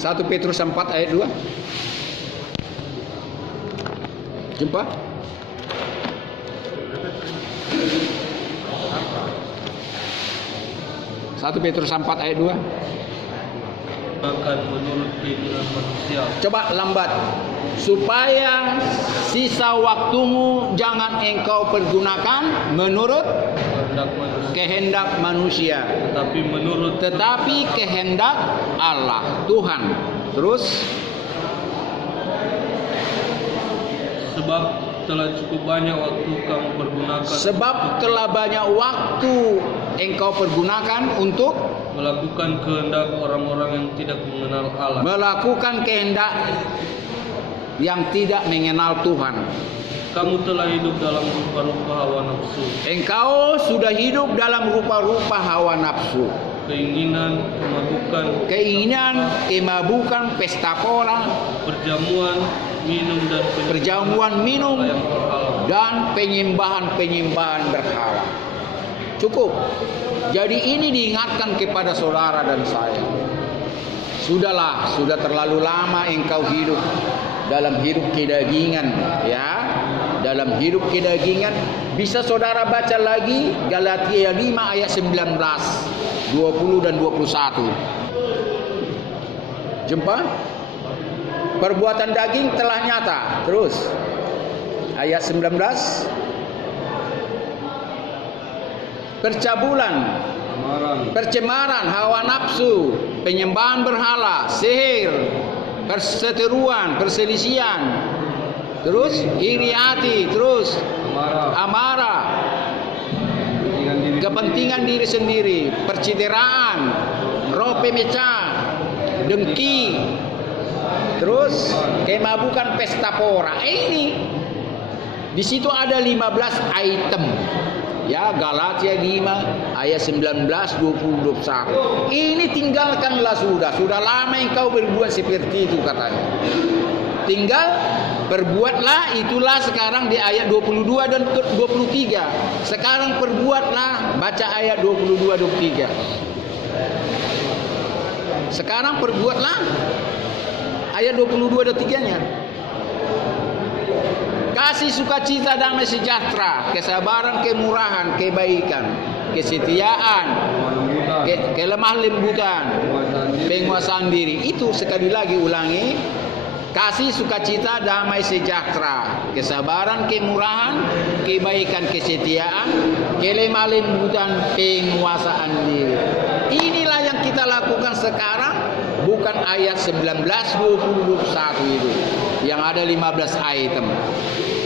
1 Petrus 4 ayat 2. Jumpa? Satu Petrus 4 ayat 2. Bahkan menurut keinginan manusia. Coba lambat. Supaya sisa waktumu jangan engkau pergunakan menurut kehendak manusia, tetapi kehendak Allah Tuhan. Terus, sebab telah cukup banyak waktu kamu pergunakan. Sebab telah banyak waktu engkau pergunakan untuk melakukan kehendak orang-orang yang tidak mengenal Allah. Melakukan kehendak yang tidak mengenal Tuhan. Kamu telah hidup dalam rupa-rupa hawa nafsu. Engkau sudah hidup dalam rupa-rupa hawa nafsu. Keinginan, kemabukan, pesta pora, perjamuan, minum dan penyembahan berhala. Cukup. Jadi ini diingatkan kepada saudara dan saya. Sudahlah, sudah terlalu lama engkau hidup dalam hidup kedagingan, ya. Dalam hidup kedagingan. Bisa saudara baca lagi Galatia 5 ayat 19, 20 dan 21. Jumpa? Perbuatan daging telah nyata. Terus ayat 19. Percabulan, percemaran, hawa nafsu, penyembahan berhala, sihir, perseteruan, perselisihan, terus iri hati, terus amarah, kepentingan diri sendiri, percideraan, roh pemecah, dengki, terus kemabukan, pesta pora. Ini di situ ada 15 item. Ya, Galatia 5 ayat 19, 20, 21. Ini tinggalkanlah sudah. Sudah lama engkau berbuat seperti itu katanya. Tinggal perbuatlah, itulah sekarang di ayat 22 dan 23. Sekarang perbuatlah, baca ayat 22 23. Sekarang perbuatlah ayat 22 dan 3-nya. Kasih, sukacita, damai sejahtera, kesabaran, kemurahan, kebaikan, kesetiaan, kelemah lembutan, penguasaan diri. Itu sekali lagi ulangi. Kasih, sukacita, damai sejahtera, kesabaran, kemurahan, kebaikan, kesetiaan, kelemah lembutan, penguasaan diri. Inilah yang kita lakukan sekarang, bukan ayat 19, 20, 21 itu. Yang ada 15 item.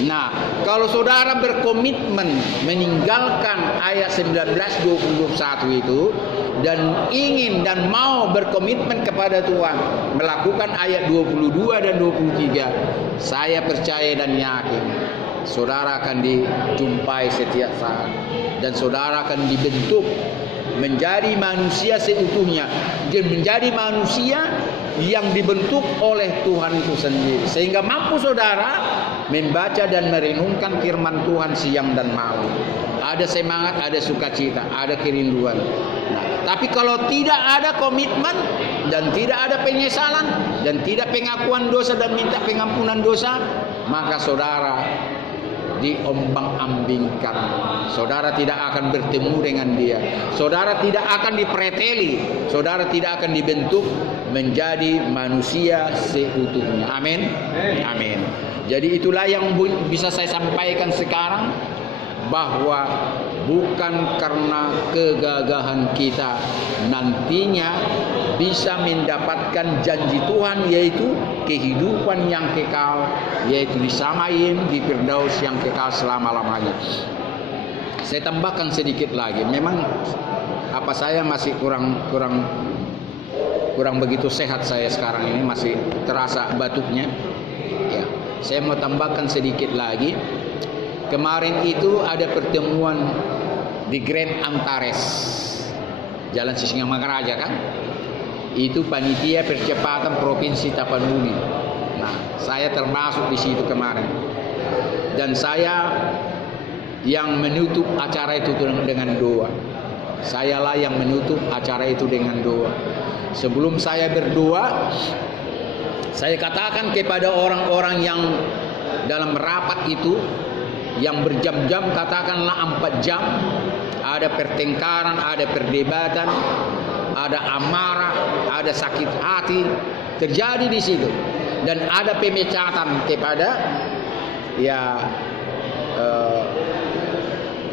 Nah, kalau saudara berkomitmen meninggalkan ayat 19, 20, 21 itu dan ingin dan mau berkomitmen kepada Tuhan melakukan ayat 22 dan 23, saya percaya dan yakin saudara akan dijumpai setiap saat dan saudara akan dibentuk menjadi manusia seutuhnya, menjadi manusia yang dibentuk oleh Tuhan itu sendiri, sehingga mampu saudara membaca dan merenungkan firman Tuhan siang dan malam. Ada semangat, ada sukacita, ada kerinduan. Nah, tapi kalau tidak ada komitmen dan tidak ada penyesalan dan tidak pengakuan dosa dan minta pengampunan dosa, maka saudara diombang-ambingkan. Saudara tidak akan bertemu dengan dia. Saudara tidak akan dipreteli. Saudara tidak akan dibentuk menjadi manusia seutuhnya. Amin. Amin. Jadi itulah yang bisa saya sampaikan sekarang, bahwa bukan karena kegagahan kita nantinya bisa mendapatkan janji Tuhan, yaitu kehidupan yang kekal, yaitu disamain di Firdaus yang kekal selama-lamanya. Saya tambahkan sedikit lagi. Memang saya masih kurang begitu sehat saya sekarang ini, masih terasa batuknya. Ya, saya mau tambahkan sedikit lagi. Kemarin itu ada pertemuan di Grand Antares, Jalan Sisingamangaraja kan? Itu panitia percepatan Provinsi Tapanuli. Nah, saya termasuk di situ kemarin. Dan saya yang menutup acara itu dengan doa. Sayalah yang menutup acara itu dengan doa. sebelum saya berdoa, saya katakan kepada orang-orang yang dalam rapat itu, yang berjam-jam, katakanlah 4 jam, ada pertengkaran, ada perdebatan, ada amarah, ada sakit hati terjadi di situ, dan ada pemecatan kepada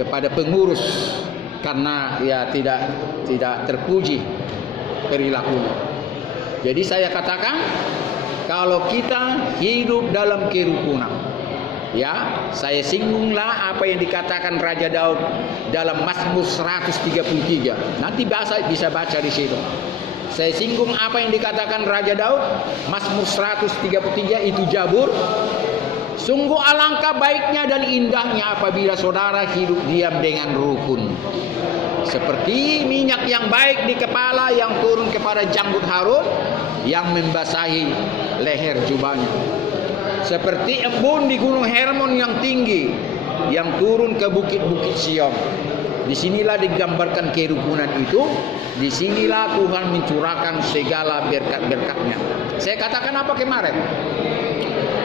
kepada pengurus karena tidak terpuji perilakunya. Jadi saya katakan, kalau kita hidup dalam kerukunan, saya singgunglah apa yang dikatakan Raja Daud dalam Mazmur 133. Nanti bisa baca di situ. Saya singgung apa yang dikatakan Raja Daud, Mazmur 133 itu Jabur. Sungguh alangkah baiknya dan indahnya apabila saudara hidup diam dengan rukun. Seperti minyak yang baik di kepala yang turun kepada janggut Harun, yang membasahi leher jubahnya. Seperti embun di gunung Hermon yang tinggi, yang turun ke bukit-bukit Sion. Disinilah digambarkan kerukunan itu. Disinilah Tuhan mencurahkan segala berkat-berkatnya. Saya katakan apa kemarin?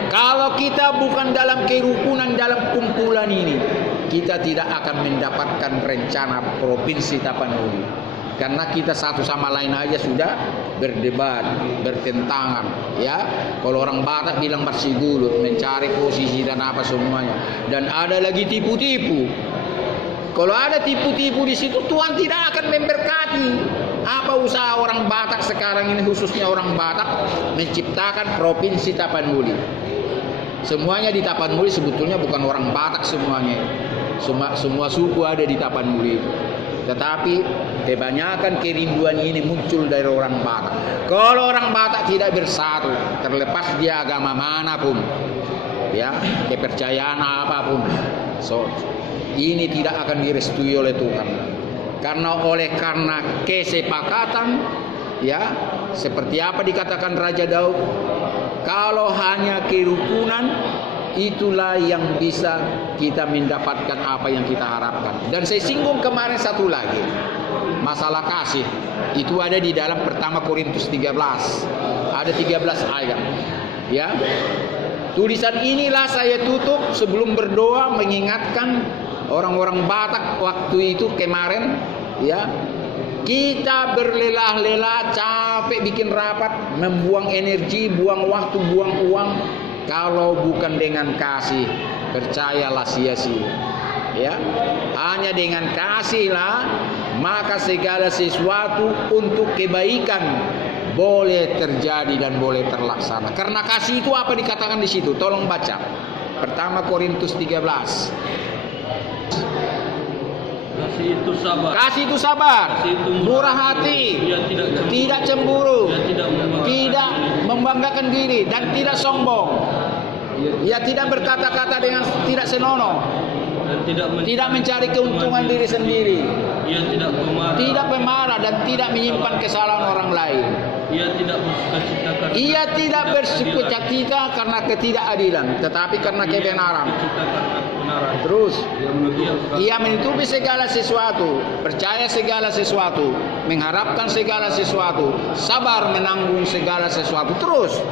Kalau kita bukan dalam kerukunan, dalam kumpulan ini, kita tidak akan mendapatkan rencana Provinsi Tapanuli. Karena kita satu sama lain aja sudah berdebat, bertentangan. Kalau orang Batak bilang bersigulut, mencari posisi dan apa semuanya. Dan ada lagi tipu-tipu. Kalau ada tipu-tipu di situ, Tuhan tidak akan memberkati. Apa usaha orang Batak sekarang ini, khususnya orang Batak, menciptakan Provinsi Tapanuli? Semuanya di Tapanuli sebetulnya bukan orang Batak semuanya. Semua suku ada di Tapanuli. Tetapi kebanyakan kerinduan ini muncul dari orang Batak. Kalau orang Batak tidak bersatu, terlepas dia agama manapun, kepercayaan apapun, ini tidak akan direstui oleh Tuhan. Karena kesepakatan, seperti apa dikatakan Raja Daud, kalau hanya kerukunan, itulah yang bisa kita mendapatkan apa yang kita harapkan. Dan saya singgung kemarin satu lagi, masalah kasih. Itu ada di dalam pertama Korintus 13. Ada 13 ayat. Tulisan inilah saya tutup sebelum berdoa, mengingatkan orang-orang Batak waktu itu kemarin, kita berlelah-lelah, capek bikin rapat, membuang energi, buang waktu, buang uang. Kalau bukan dengan kasih, percayalah sia-sia. Hanya dengan kasihlah, maka segala sesuatu untuk kebaikan boleh terjadi dan boleh terlaksana. Karena kasih itu apa dikatakan di situ? Tolong baca. Pertama Korintus 13. Kasih itu sabar. Kasih itu sabar. Kasih itu murah hati. Tidak cemburu. Tidak membanggakan diri dan tidak sombong. Ia tidak berkata-kata dengan tidak senonoh. Tidak mencari keuntungan diri sendiri. Ia tidak pemarah. Tidak pemarah dan tidak menyimpan kesalahan orang lain. Ia tidak bersukacita karena ketidakadilan, tetapi karena kebenaran. Terus, ia menutupi segala sesuatu, percaya segala sesuatu, mengharapkan segala sesuatu, sabar menanggung segala sesuatu. Terus,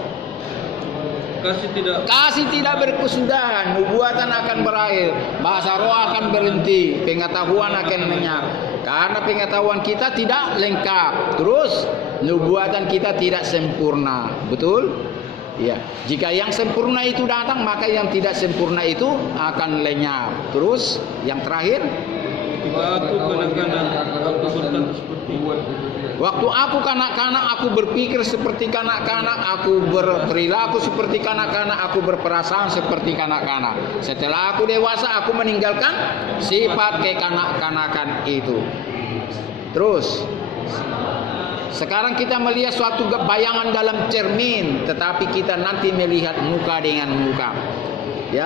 kasih tidak berkesudahan, nubuatan akan berakhir, bahasa roh akan berhenti, pengetahuan akan lenyap. Karena pengetahuan kita tidak lengkap. Terus, nubuatan kita tidak sempurna. Betul? Jika yang sempurna itu datang, maka yang tidak sempurna itu akan lenyap. Terus, yang terakhir, waktu aku kanak-kanak, aku berpikir seperti kanak-kanak, aku berperilaku seperti kanak-kanak, aku berperasaan seperti kanak-kanak. Setelah aku dewasa, aku meninggalkan sifat kekanak-kanakan itu. Terus, sekarang kita melihat suatu bayangan dalam cermin, tetapi kita nanti melihat muka dengan muka.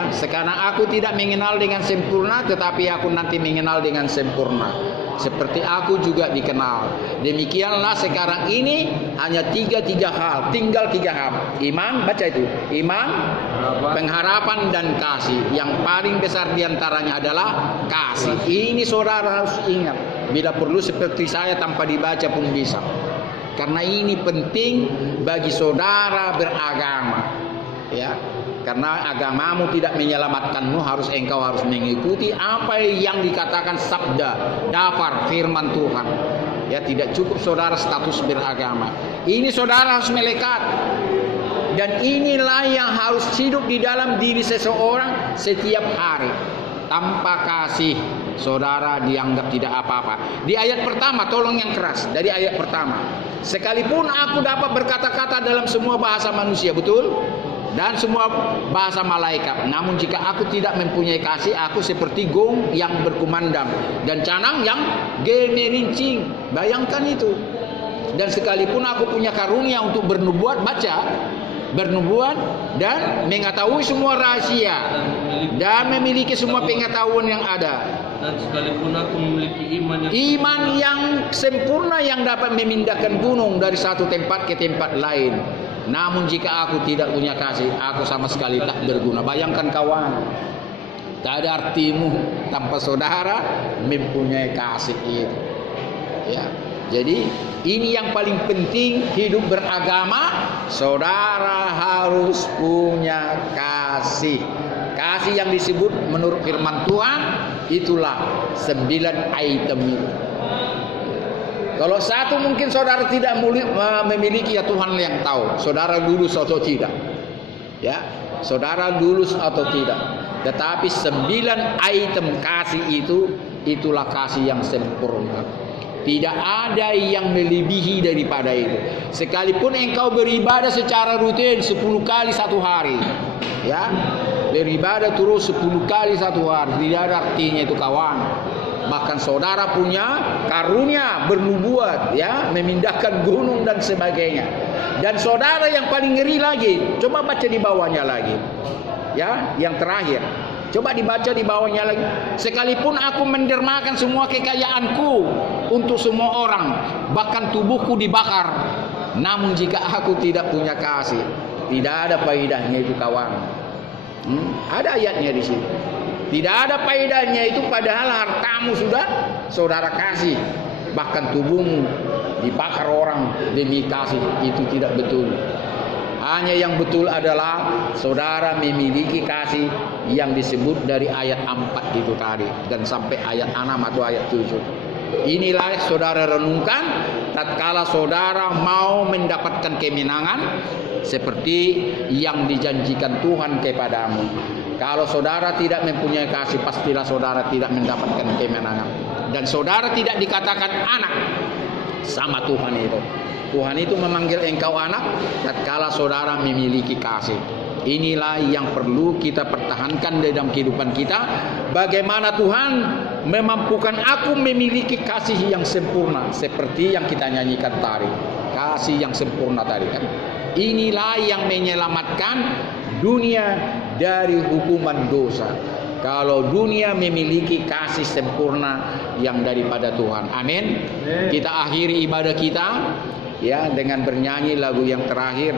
Sekarang aku tidak mengenal dengan sempurna, tetapi aku nanti mengenal dengan sempurna. Seperti aku juga dikenal. Demikianlah sekarang ini hanya tiga hal, tinggal 3 hal. Iman, baca itu. Iman, pengharapan dan kasih. Yang paling besar diantaranya adalah kasih. Ini saudara harus ingat. Bila perlu seperti saya tanpa dibaca pun bisa. Karena ini penting bagi saudara beragama. Ya. Karena agamamu tidak menyelamatkanmu, engkau harus mengikuti apa yang dikatakan sabda, dafar firman Tuhan. Ya, tidak cukup saudara status beragama. Ini saudara harus melekat. Dan inilah yang harus hidup di dalam diri seseorang setiap hari. Tanpa kasih, saudara dianggap tidak apa-apa. Di ayat pertama, tolong yang keras. Dari ayat pertama. Sekalipun aku dapat berkata-kata dalam semua bahasa manusia, betul? Dan semua bahasa malaikat, namun jika aku tidak mempunyai kasih, aku seperti gong yang berkumandang dan canang yang gemerincing. Bayangkan itu. Dan sekalipun aku punya karunia untuk bernubuat, bernubuat dan mengetahui semua rahasia dan memiliki semua pengetahuan yang ada, dan sekalipun aku memiliki iman yang sempurna yang dapat memindahkan gunung dari satu tempat ke tempat lain, namun jika aku tidak punya kasih, aku sama sekali tak berguna. Bayangkan kawan, tak ada artimu tanpa saudara mempunyai kasih itu. Ya, jadi ini yang paling penting hidup beragama, saudara harus punya kasih. Kasih yang disebut menurut firman Tuhan itulah 9 item itu. Kalau satu mungkin saudara tidak memiliki, ya Tuhan yang tahu. Saudara lulus atau tidak. Ya, saudara lulus atau tidak. Tetapi 9 item kasih itulah kasih yang sempurna. Tidak ada yang melebihi daripada itu. Sekalipun engkau beribadah secara rutin 10 kali satu hari, ya, beribadah terus 10 kali satu hari, tidak ada artinya itu kawan. Bahkan saudara punya karunia bernubuat, ya, memindahkan gunung dan sebagainya. Dan saudara yang paling ngeri lagi, coba baca di bawahnya lagi, ya, yang terakhir. Coba dibaca di bawahnya lagi. Sekalipun aku mendermakan semua kekayaanku untuk semua orang, bahkan tubuhku dibakar, namun jika aku tidak punya kasih, tidak ada faedahnya itu kawan. Ada ayatnya di sini. Tidak ada faedahnya itu, padahal hartamu sudah saudara kasih, bahkan tubuhmu dibakar orang demi kasih. Itu tidak betul. Hanya yang betul adalah saudara memiliki kasih yang disebut dari ayat 4 itu tadi dan sampai ayat 6 atau ayat 7. Inilah saudara renungkan tatkala saudara mau mendapatkan kemenangan seperti yang dijanjikan Tuhan kepadamu. Kalau saudara tidak mempunyai kasih, pastilah saudara tidak mendapatkan kemenangan. Dan saudara tidak dikatakan anak sama Tuhan itu. Tuhan itu memanggil engkau anak tatkala saudara memiliki kasih. Inilah yang perlu kita pertahankan dalam kehidupan kita. Bagaimana Tuhan memampukan aku memiliki kasih yang sempurna, seperti yang kita nyanyikan tadi. Kasih yang sempurna tadi kan. Inilah yang menyelamatkan dunia dari hukuman dosa. Kalau dunia memiliki kasih sempurna yang daripada Tuhan. Amin. Kita akhiri ibadah kita, ya, dengan bernyanyi lagu yang terakhir.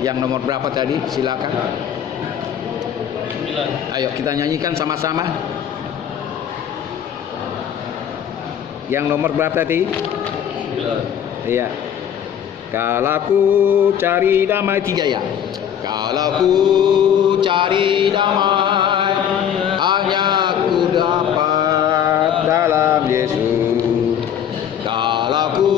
Yang nomor berapa tadi? Silakan. 9. Ayo kita nyanyikan sama-sama. Yang nomor berapa tadi? 9. Iya. Kalau ku cari damai, 3 ya. Kalau ku cari damai, hanya ku dapat dalam Yesus. Kalau ku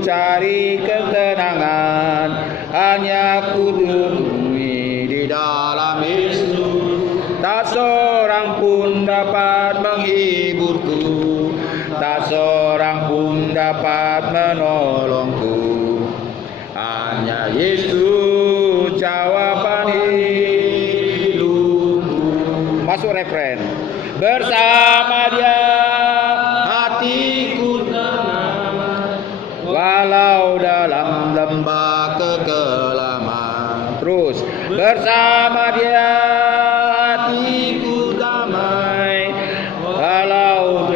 cari ketenangan, hanya ku temui di dalam Yesus. Tak seorang pun dapat menghiburku, tak seorang pun dapat menolongku. Hanya Yesus jawaban hidupku. Masuk refren. Bersama Dia hatiku tenang, walau dalam lembah kekelaman. Terus. Bersama Dia hatiku damai, walau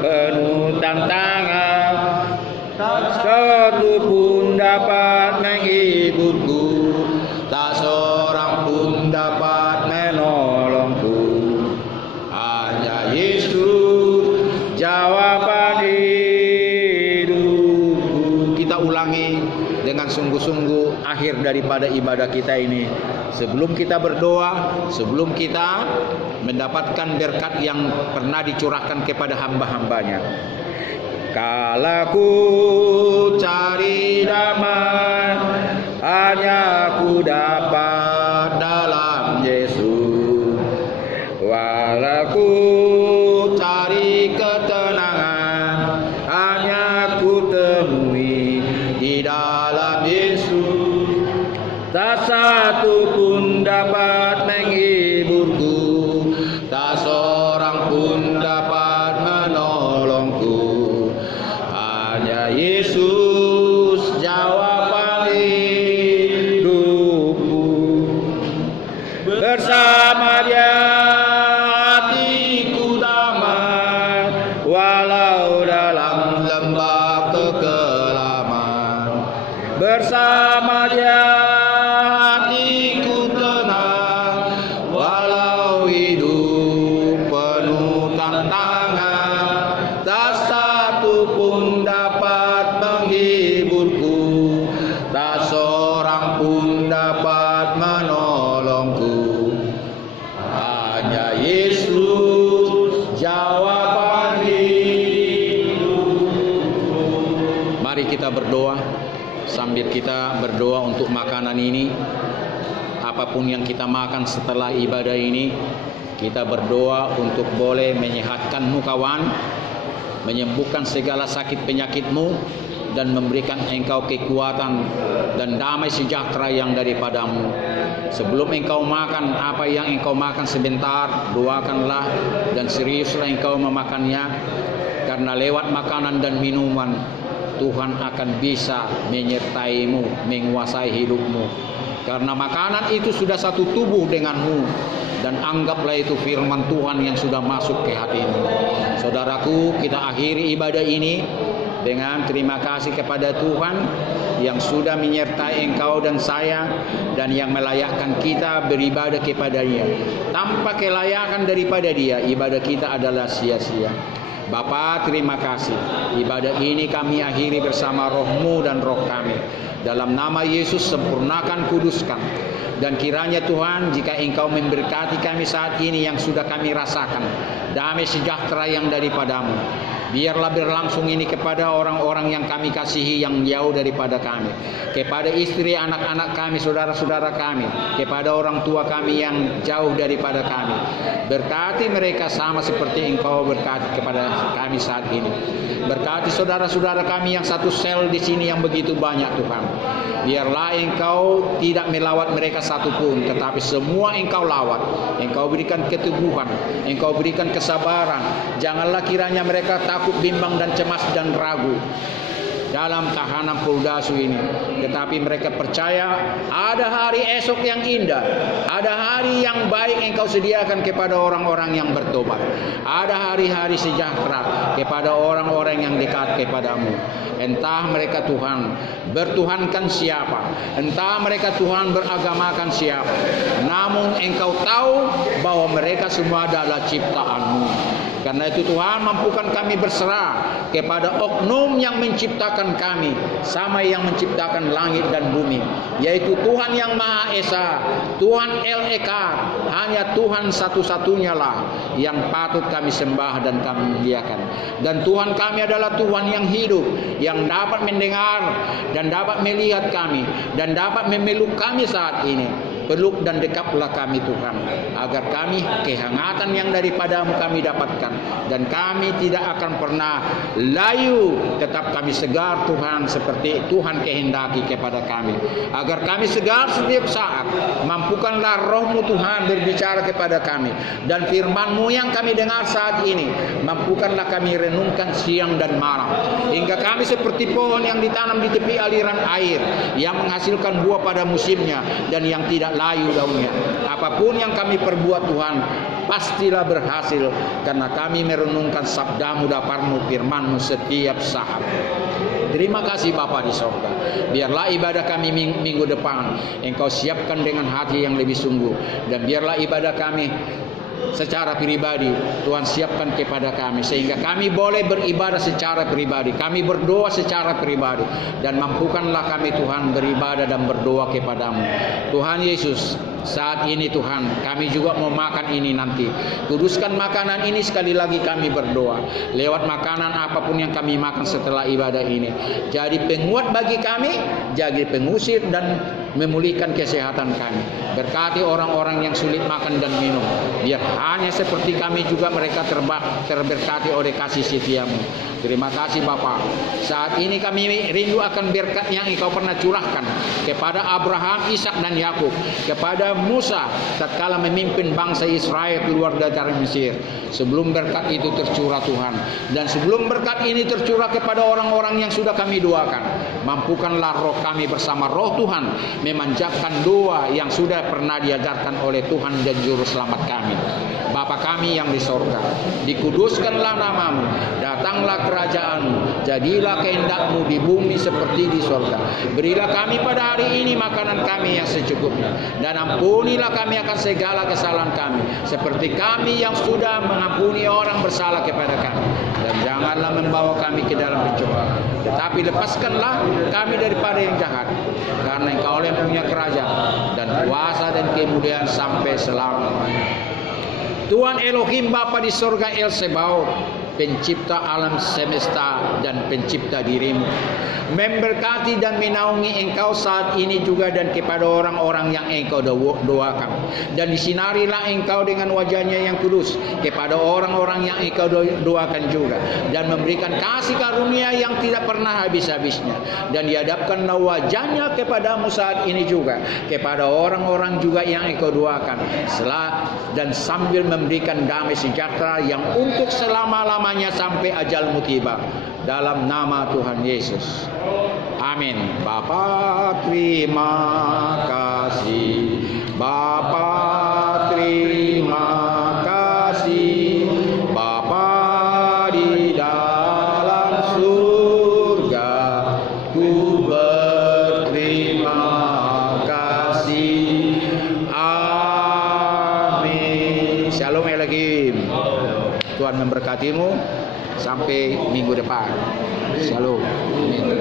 penuh tantangan, tak satu pun dapat menghiburku, tak seorang pun dapat menolongku. Hanya Yesus jawaban hidup. dengan sungguh-sungguh akhir daripada ibadah kita ini. Sebelum kita berdoa, sebelum kita mendapatkan berkat yang pernah dicurahkan kepada hamba-hambanya. Kala ku cari damai, hanya ku dapat dalam Yesus. Walau ku cari ketenangan, hanya ku temui di dalam Yesus. Tak satu pun dapat menghiburku, tak seorang pun dapat menolongku. Hanya Yesus jawaban hidupku. Bersama Dia hatiku damai, walau dalam lembah kekelaman. Bersama Dia hatiku tenang, walau hidup penuh tantangan. Tak satu pun dapat menghiburku, tak seorang pun dapat menolongku. Hanya Yesus jawaban hidupku. Mari kita berdoa. Sambil kita berdoa untuk makanan ini, apapun yang kita makan setelah ibadah ini, kita berdoa untuk boleh menyehatkanmu kawan, menyembuhkan segala sakit penyakitmu, dan memberikan engkau kekuatan dan damai sejahtera yang daripadamu. Sebelum engkau makan apa yang engkau makan sebentar, doakanlah dan seriuslah engkau memakannya, karena lewat makanan dan minuman Tuhan akan bisa menyertaimu, menguasai hidupmu. Karena makanan itu sudah satu tubuh denganmu, dan anggaplah itu firman Tuhan yang sudah masuk ke hatimu. Saudaraku, kita akhiri ibadah ini dengan terima kasih kepada Tuhan yang sudah menyertai engkau dan saya, dan yang melayakkan kita beribadah kepada Dia. Tanpa kelayakan daripada Dia, ibadah kita adalah sia-sia. Bapa, terima kasih. Ibadah ini kami akhiri bersama roh-Mu dan roh kami. Dalam nama Yesus, sempurnakan, kuduskan. Dan kiranya Tuhan, jika Engkau memberkati kami saat ini yang sudah kami rasakan, damai sejahtera yang daripadamu, biarlah berlangsung ini kepada orang-orang yang kami kasihi yang jauh daripada kami, kepada istri, anak-anak kami, saudara-saudara kami, kepada orang tua kami yang jauh daripada kami. Berkati mereka sama seperti Engkau berkati kepada kami saat ini. Berkati saudara-saudara kami yang satu sel di sini yang begitu banyak, Tuhan. Biarlah Engkau tidak melawat mereka satupun, tetapi semua Engkau lawat. Engkau berikan keteguhan, Engkau berikan kesabaran. Janganlah kiranya mereka takut, bimbang dan cemas dan ragu dalam tahanan Poldasu ini, tetapi mereka percaya ada hari esok yang indah, ada hari yang baik Engkau sediakan kepada orang-orang yang bertobat, ada hari-hari sejahtera kepada orang-orang yang dekat kepadamu. Entah mereka Tuhan bertuhankan siapa, entah mereka Tuhan beragamakan siapa, namun Engkau tahu bahwa mereka semua adalah ciptaan-Mu. Karena itu Tuhan, mampukan kami berserah kepada oknum yang menciptakan kami, sama yang menciptakan langit dan bumi, yaitu Tuhan yang Maha Esa, Tuhan El Eka. Hanya Tuhan satu-satunya lah yang patut kami sembah dan kami muliakan. Dan Tuhan kami adalah Tuhan yang hidup, yang dapat mendengar dan dapat melihat kami dan dapat memeluk kami saat ini. Peluk dan dekaplah kami Tuhan, agar kami kehangatan yang daripada-Mu kami dapatkan, dan kami tidak akan pernah layu, tetap kami segar Tuhan, seperti Tuhan kehendaki kepada kami, agar kami segar setiap saat. Mampukanlah roh-Mu Tuhan berbicara kepada kami, dan firman-Mu yang kami dengar saat ini, mampukanlah kami renungkan siang dan malam, hingga kami seperti pohon yang ditanam di tepi aliran air, yang menghasilkan buah pada musimnya, dan yang tidak layu daunnya. Apapun yang kami perbuat Tuhan, pastilah berhasil, karena kami merenungkan sabda-Mu, dapar-Mu, firman-Mu setiap saat. Terima kasih Bapa di sorga. Biarlah ibadah kami minggu depan Engkau siapkan dengan hati yang lebih sungguh, dan biarlah ibadah kami secara pribadi Tuhan siapkan kepada kami, sehingga kami boleh beribadah secara pribadi, kami berdoa secara pribadi, dan mampukanlah kami Tuhan beribadah dan berdoa kepadamu Tuhan Yesus. Saat ini Tuhan, kami juga mau makan ini nanti. Kuduskan makanan ini, sekali lagi kami berdoa lewat makanan apapun yang kami makan setelah ibadah ini, jadi penguat bagi kami, jadi pengusir dan memulihkan kesehatan kami. Berkati orang-orang yang sulit makan dan minum, biar hanya seperti kami juga mereka terberkati oleh kasih setiamu. Terima kasih Bapa. Saat ini kami rindu akan berkat yang Engkau pernah curahkan kepada Abraham, Ishak dan Yakub, kepada Musa tatkala memimpin bangsa Israel keluar dari Mesir. Sebelum berkat itu tercurah Tuhan, dan sebelum berkat ini tercurah kepada orang-orang yang sudah kami doakan, mampukanlah roh kami bersama roh Tuhan memanjatkan doa yang sudah pernah diajarkan oleh Tuhan dan Juru Selamat kami. Bapa kami yang di sorga, dikuduskanlah namamu, datanglah kerajaanmu, jadilah kehendak-Mu di bumi seperti di sorga. Berilah kami pada hari ini makanan kami yang secukupnya, dan ampunilah kami akan segala kesalahan kami, seperti kami yang sudah mengampuni orang bersalah kepada kami. Dan janganlah membawa kami ke dalam pencobaan, tetapi lepaskanlah kami daripada yang jahat, karena Engkau yang punya kerajaan dan kuasa dan kemuliaan sampai selama-lamanya. Tuhan Elohim Bapa di sorga El Sebaot, pencipta alam semesta dan pencipta dirimu, memberkati dan menaungi Engkau saat ini juga dan kepada orang-orang yang Engkau doakan, dan disinarilah Engkau dengan wajahnya yang kudus kepada orang-orang yang Engkau doakan juga, dan memberikan kasih karunia yang tidak pernah habis-habisnya, dan dihadapkanlah wajahnya kepadamu saat ini juga kepada orang-orang juga yang Engkau doakan, dan sambil memberikan damai sejahtera yang untuk selama-lamanya sampai ajalmu tiba, dalam nama Tuhan Yesus. Amin. Bapa terima kasih, Bapa terima kasih, Bapa di dalam surga, ku berterima kasih. Amin. Shalom Elohim. Tuhan memberkatimu sampai minggu depan. Shalom. Amin.